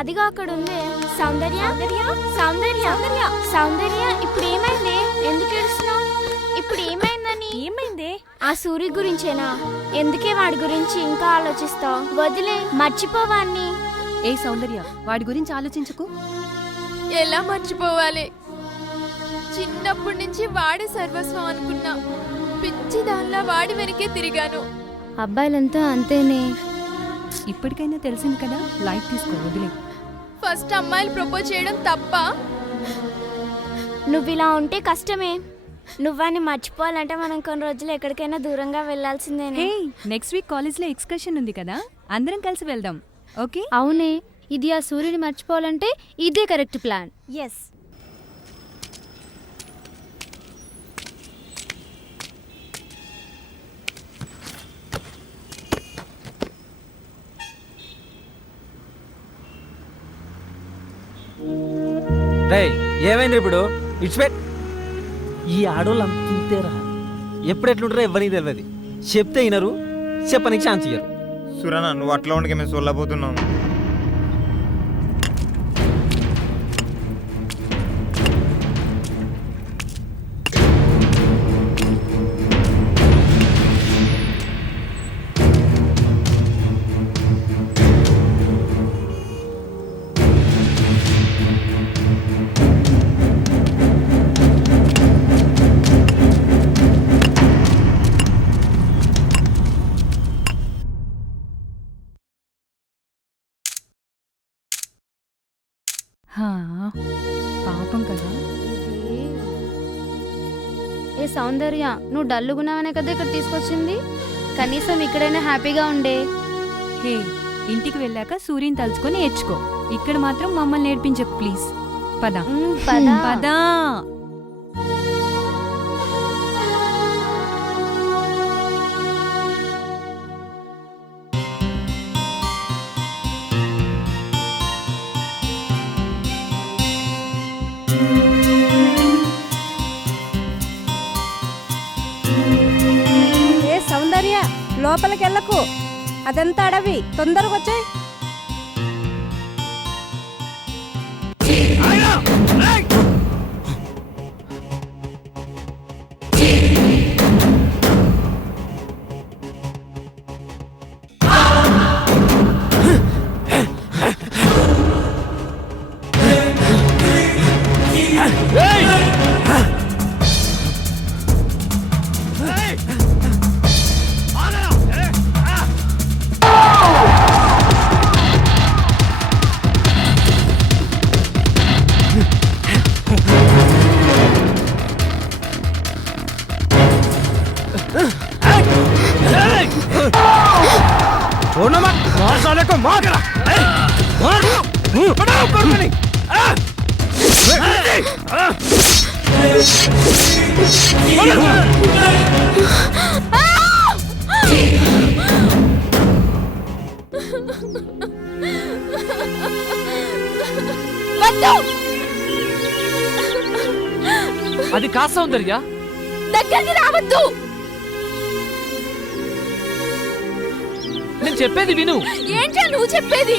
అదిగా అక్కడ ఉంది. సౌందర్య సౌందర్య సౌందర్య ఇప్పుడు ఏమైంది? ఎందుకు ఏడుస్తున్నావు? ఇప్పుడు ఏమైందని? ఏమైందే? ఆ సూర్య గురించేనా? ఎందుకే వాడి గురించి ఇంకా ఆలోచిస్తావు? వదిలే, మర్చిపోవాన్ని. ఏ సౌందర్య, వాడి గురించి ఆలోచించకు. ఎలా మర్చిపోవాలి? చిన్నప్పటి నుంచి వాడి సర్వస్వం అనుకున్నా. పిచ్చి దానిలా వాడి వెనకే తిరిగాను. అబ్బాయిలంతా అంతేనే. ఇప్పటికైనా తెలిసింది కదా, లైట్ తీసుకో, వదిలే. ఫస్ట్ అమ్మాయిలు ప్రపోజ్ చేయడం తప్ప? నువ్వు ఇలా ఉంటే కష్టమే. నువ్వని మర్చిపోవాలంటే మనం కొన్ని రోజులు ఎక్కడికైనా దూరంగా వెళ్లాల్సిందేనే. హే, నెక్స్ట్ వీక్ కాలేజ్ లో ఎక్స్కర్షన్ ఉంది కదా, అందరం కలిసి వెళ్దాం. ఓకే? అవునే, ఇది ఆ సూర్యుని మర్చిపోవాలంటే ఇదే కరెక్ట్ ప్లాన్. ఎస్. రేయ్, ఏమైంది ఇప్పుడు? ఇట్స్ ఈ ఆడోళ్ళు అంతేరా. ఎప్పుడెట్లుంటారో ఎవరికి తెలియదు. చెప్తే వినరు, చెప్పనికి ఛాన్స్ ఇయ్యరు. సురనా, నువ్వు అట్లా ఉండగా మేము సొల్లబోతున్నాం. పాపం కదా. ఏ సౌందర్య, నువ్వు డల్లుగున్నావనే కదా ఇక్కడ తీసుకొచ్చింది. కనీసం ఇక్కడైనా హ్యాపీగా ఉండే. హే, ఇంటికి వెళ్ళాక సూర్యుని తలుచుకొని ఏడ్చుకో. ఇక్కడ మాత్రం మమ్మల్ని నేర్పించకు ప్లీజ్. పద పదా. సౌందర్య, లోపలికెళ్ళకు, అదంతా అడవి. తొందరగా వచ్చాయి. అది కా సౌందర్య, దగ్గరికి రావద్దు. నేను చెప్పేది విను. ఏంటా నువ్వు చెప్పేది?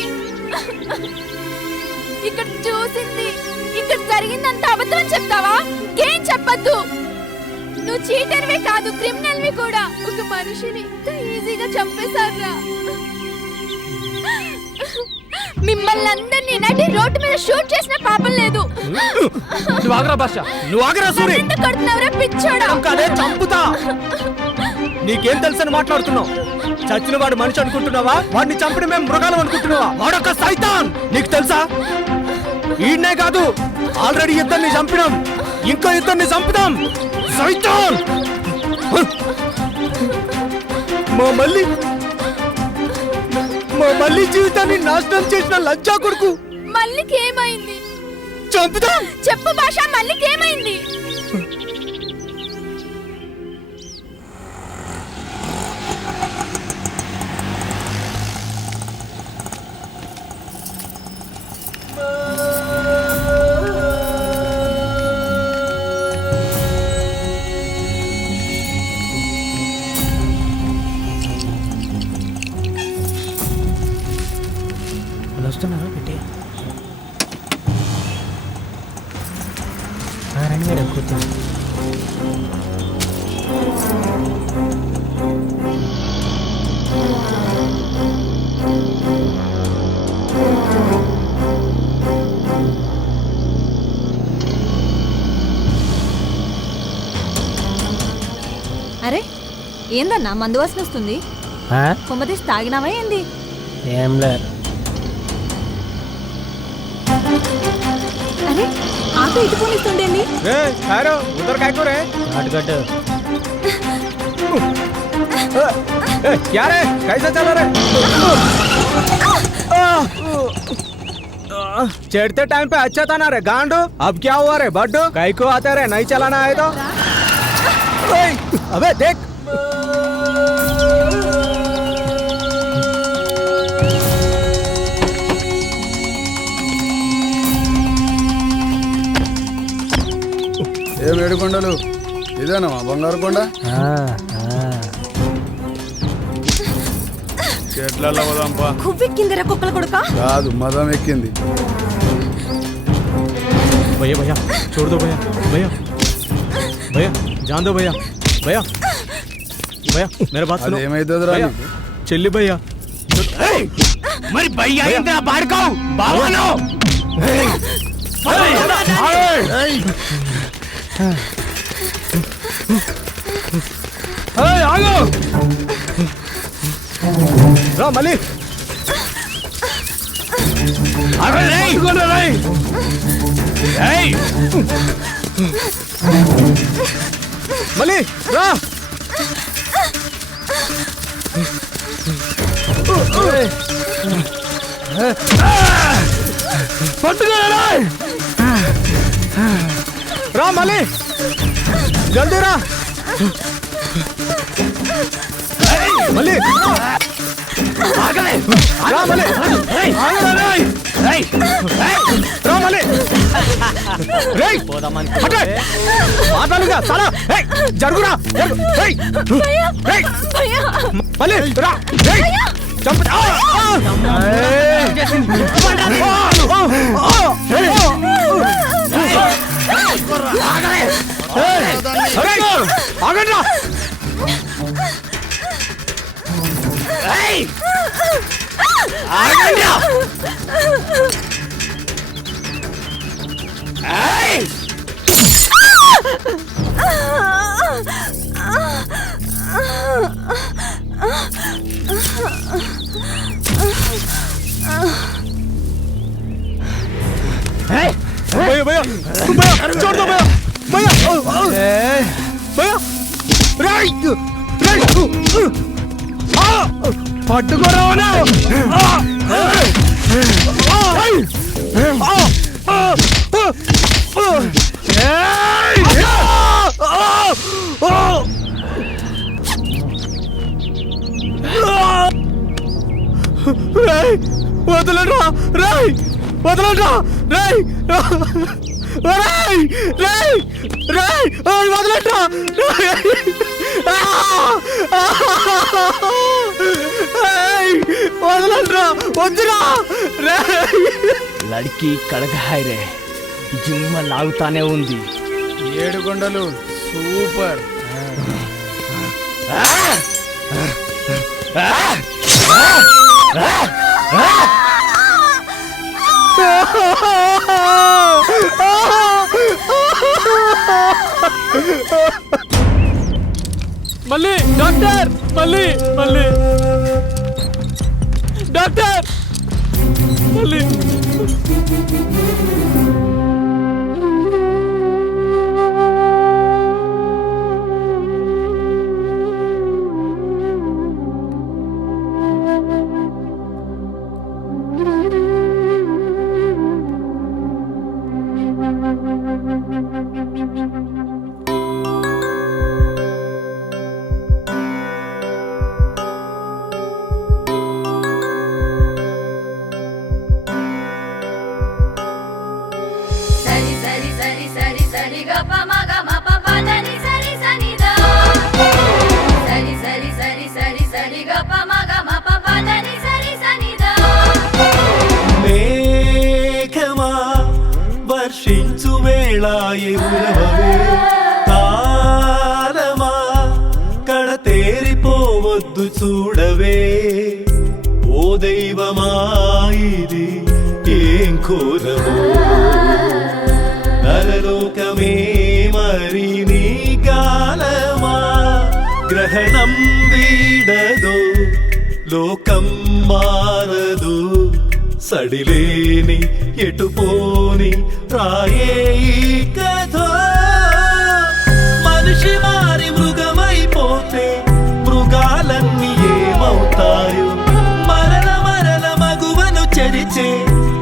ఇక్కడ చూసింది, ఇక్కడ జరిగిందంత అబద్ధం చెప్తావా? ఏం చెప్పద్దు. నువ్వు చీటర్వే కాదు, క్రిమినల్వి కూడా. ఒక మనిషిని ఇంత ఈజీగా చంపేశారా? మిమ్మల్ని అందరినీ నడి రోడ్డు మీద షూట్ చేసిన పాపం లేదు. నువ్వు ఆగరా భాష, నువ్వు ఆగరా సూరి. ఎందుకు కొడుతున్నావురా పిచ్చోడా? అదే చంపుతా. నీకేం తెలుసని మాట్లాడుతున్నావు? చచ్చిన వాడు మనిషి అనుకుంటున్నావా? వాడిని చంపిన మేము మృగాలం అనుకుంటున్నావా? వాడొక సైతాన్. నీకు తెలుసా? ఈయనే కాదు, ఆల్రెడీ ఇద్దరిని చంపినాం, ఇంకో ఇద్దరిని చంపుతాం. సైతాన్! మా మళ్ళీ జీవితాన్ని నాశనం చేసిన లజ్జా కొడుకు. మల్లికి ఏమైంది? చంపుతాం. చెప్పు భాష, మల్లికి ఏమైంది? వస్తున్నారా పెట్టి? ఫ్యాన్ మీద కూర్చో. అరే ఏందన్నా మందు వాసన వస్తుంది? కొమ్మదీసి తాగినావా ఏంది? ఏం లే. అరే ఆకు ఇటు పోనిస్తుండేంది? ఉదర్ కాయకూరే అటుకట్టు. क्या रे कैसा चला रे? चढ़ते टाइम पे अच्छा था ना रे गांडू. अब क्या हुआ रे बड्डू? कई को आते रे नहीं चलाना है तो. अबे देख. ఏం ఏడుకొండలు ఇదేనా మా బంగారు కొండ? చెట్లలో పోదాంపా. కువ్వెక్కిందిరా కుక్కల కొడుక. కాదు మదం ఎక్కింది. भैया भैया छोड़ दो भैया. भैया भैया जान दो भैया. भैया भैया मेरा बात सुनो. ఏమైతుందిరా भैया చెల్లి भैया. మరి భయ్యా ఏంటి ఆ బార్కావ్ బావనో. ఆగో రా మళ్ళీ. మళ్ళీ రా. రా మళ్ళీ జల్దీ రా. మళ్ళీ రా మళ్ళీ. రా మళ్ళీ. మాట్లాడుగా చాలా జరుగురా. మళ్ళీ రా. ఆగండ్రా. भैया भैया भैया छोड़ दो भैया. भैया भैया राइट राइट పట్టుకోరా. వదలరా రాయ్. వదలరా రాయ్. రాయ్ రాయ్ రాయ్ వదలరా. వదలరా వద్దురా. లడికి కడగహాయ్ రే జిమ్మ లాగుతానే ఉంది. ఏడుకొండలు సూపర్. మళ్ళీ డాక్టర్. మళ్ళీ మళ్ళీ డాక్టర్. మళ్ళీ మాయే ఉరవవే కాలమా కడతేరిపోవద్దు చూడవే ఓ దైవమా ఇది ఏం కోరవో నరలోకమే మరి నీ కాలమా గ్రహణం వీడదో లోకం మారదు సడిలేని ఎటుపోని రాయే ఈ కథ మనిషి మారి మృగమైపోతే మృగాలన్నీ ఏమవుతాయో మరల మరల మగువను చెరిచే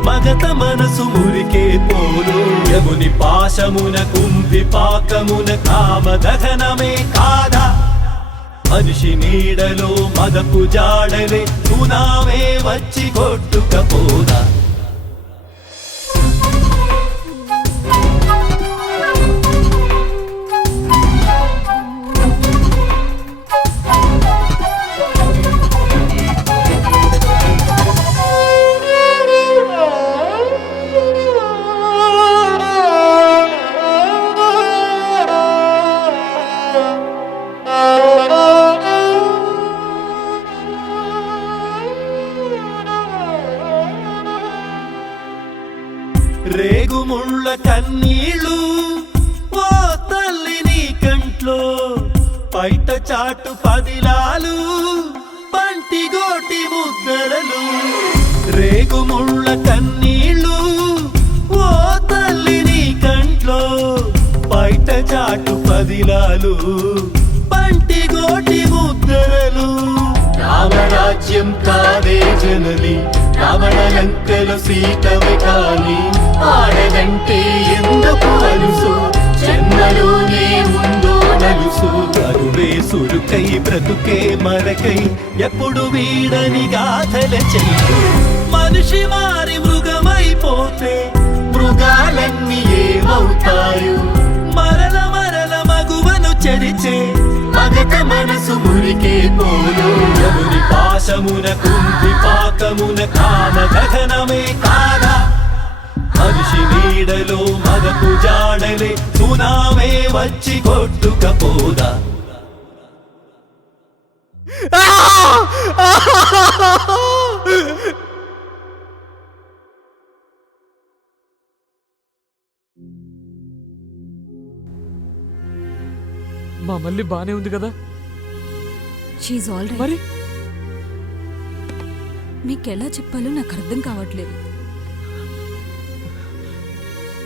మగత మనసు మురికే పోలు యముని పాశమున కుంభి పాకమున కామదహనమే కాదా మనిషి నీడలో మదపు జాడలే సునామే వచ్చి కొట్టుకపోదా రేగుముళ్ళ కన్నీళ్ళు ఓ తల్లి నీ కంట్లో పైట చాటు పదిలాలు పంటి గోటి ముద్దరలు రేగుముళ్ళ కన్నీళ్ళు ఓ తల్లి నీ కంట్లో పైట చాటు పదిలాలు పంటి గోటి ముద్దరలు రామరాజ్యం కాదే జనని రావణ లంకలో సీతవి కాని ఆడదంటే ఎందుకు అలుసు జన్మలోనే ఉందో నలుసు అరువే సురుకై బ్రతుకే మరకై ఎప్పుడు వీడని గాథల చెయ్యి మనిషి మారి మృగమైపోతే మృగాలన్నీ ఏమవుతాయో మరల మరల మగువను చెరిచే మగత మనసు మురికే పోలు యముని పాశమున కుంభి పాకమున కామ గగనమే కాదా మనిషి నీడలో మదపు జాడలే సునామే వచ్చి కొట్టుకపోదా మా మళ్ళీ బానే ఉంది కదా షీఈ్ ఆల్ రైట్. మరి మీకెలా చెప్పాలో నాకు అర్థం కావట్లేదు.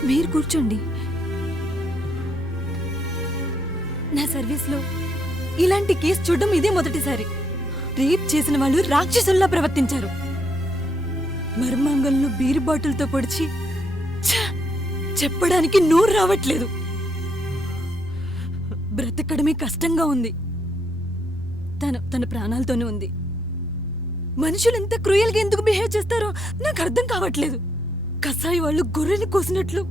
మీరు కూర్చోండి. నా సర్వీస్లో ఇలాంటి కేసు చూడడం ఇదే మొదటిసారి. రేప్ చేసిన వాళ్ళు రాక్షసుల్లా ప్రవర్తించారు. మర్మాంగంలో బీరు బాటిల్తో పొడిచి చెప్పడానికి నోరు రావట్లేదు. బ్రతకడమే కష్టంగా ఉంది. తన ప్రాణాలతోనే ఉంది. మనుషులు ఎంత క్రూయల్గా ఎందుకు బిహేవ్ చేస్తారో నాకు అర్థం కావట్లేదు. కసాయి వాళ్ళు గొర్రెని కోసినట్లు,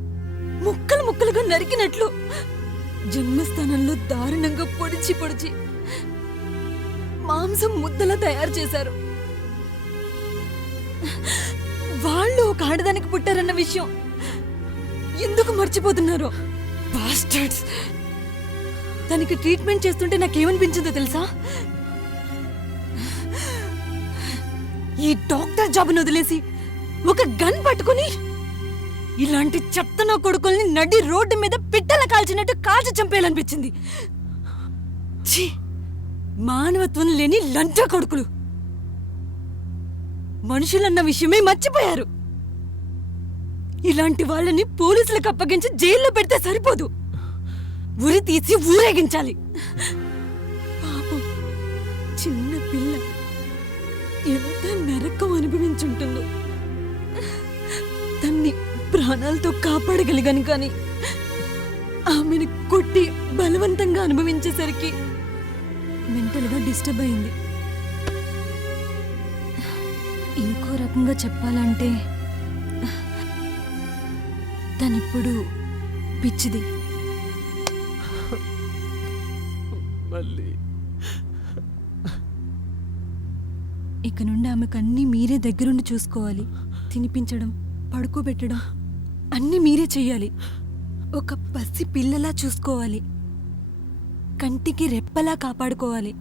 ముక్కలు ముక్కలుగా నరికినట్లు, జన్మస్థానంలో దారుణంగా పొడిచి మాంసం ముద్దలా తయారు చేశారు. వాళ్ళు ఒక ఆడదానికి పుట్టారన్న విషయం ఎందుకు మర్చిపోతున్నారో. బాస్టర్డ్స్. తనకి ట్రీట్మెంట్ చేస్తుంటే నాకేమనిపించిందో తెలుసా? ఈ డాక్టర్ జాబ్ను వదిలేసి ఒక గన్ పట్టుకుని ఇలాంటి చెత్తన కొడుకుల్ని నడి రోడ్డు మీద పిట్టల కాల్చినట్టు కాల్చి చంపేయాలనిపించింది. ఛీ, మానవత్వం లేని లంచ కొడుకులు. మనుషులన్న విషయమే మర్చిపోయారు. ఇలాంటి వాళ్ళని పోలీసులకు అప్పగించి జైల్లో పెడితే సరిపోదు, ఉరి తీసి ఊరేగించాలి. పాపం చిన్న పిల్ల ఎంత నరకం అనుభవించుంటుందో. తన్ని ప్రాణాలతో కాపాడగలిగాను, కానీ ఆమెను కొట్టి బలవంతంగా అనుభవించేసరికి మెంటల్గా డిస్టర్బ్ అయింది. ఇంకో రకంగా చెప్పాలంటే తనిప్పుడు పిచ్చిది. ఇక నుండి ఆమెకు అన్నీ మీరే దగ్గరుండి చూసుకోవాలి. తినిపించడం, పడుకోబెట్టడం అన్నీ మీరే చెయ్యాలి. ఒక పసి పిల్లలా చూసుకోవాలి, కంటికి రెప్పలా కాపాడుకోవాలి.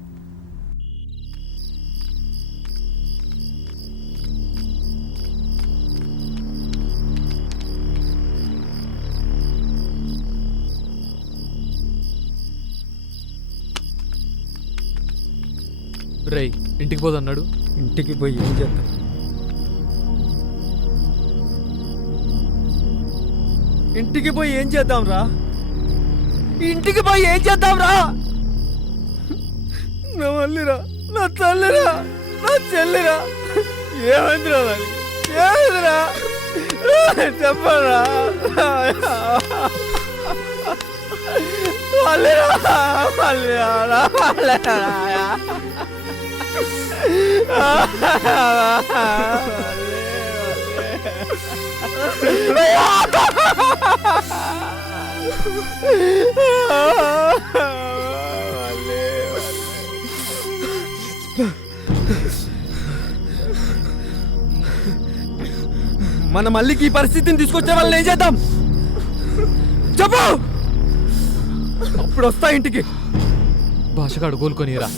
రేయ్ ఇంటికి పోదన్నాడు. ఇంటికి పోయి ఏం చేద్దాం? ఇంటికి పోయి ఏం చేద్దాం రా? ఇంటికి పోయి ఏం చేద్దాం రా? నా మల్లిరా, నా తల్లిరా, నా చెల్లిరా, ఏమైందిరా మరి? ఏమైందిరా చెప్పరా? మల్లిరా, మల్లిరా, మల్లిరా. మన మళ్ళీకి ఈ పరిస్థితిని తీసుకొచ్చే వాళ్ళని ఏం చేద్దాం చెప్పు. అప్పుడు వస్తా ఇంటికి. భాషగాడు కోలుకొనిరా,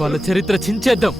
వాళ్ళ చరిత్ర చించేద్దాం.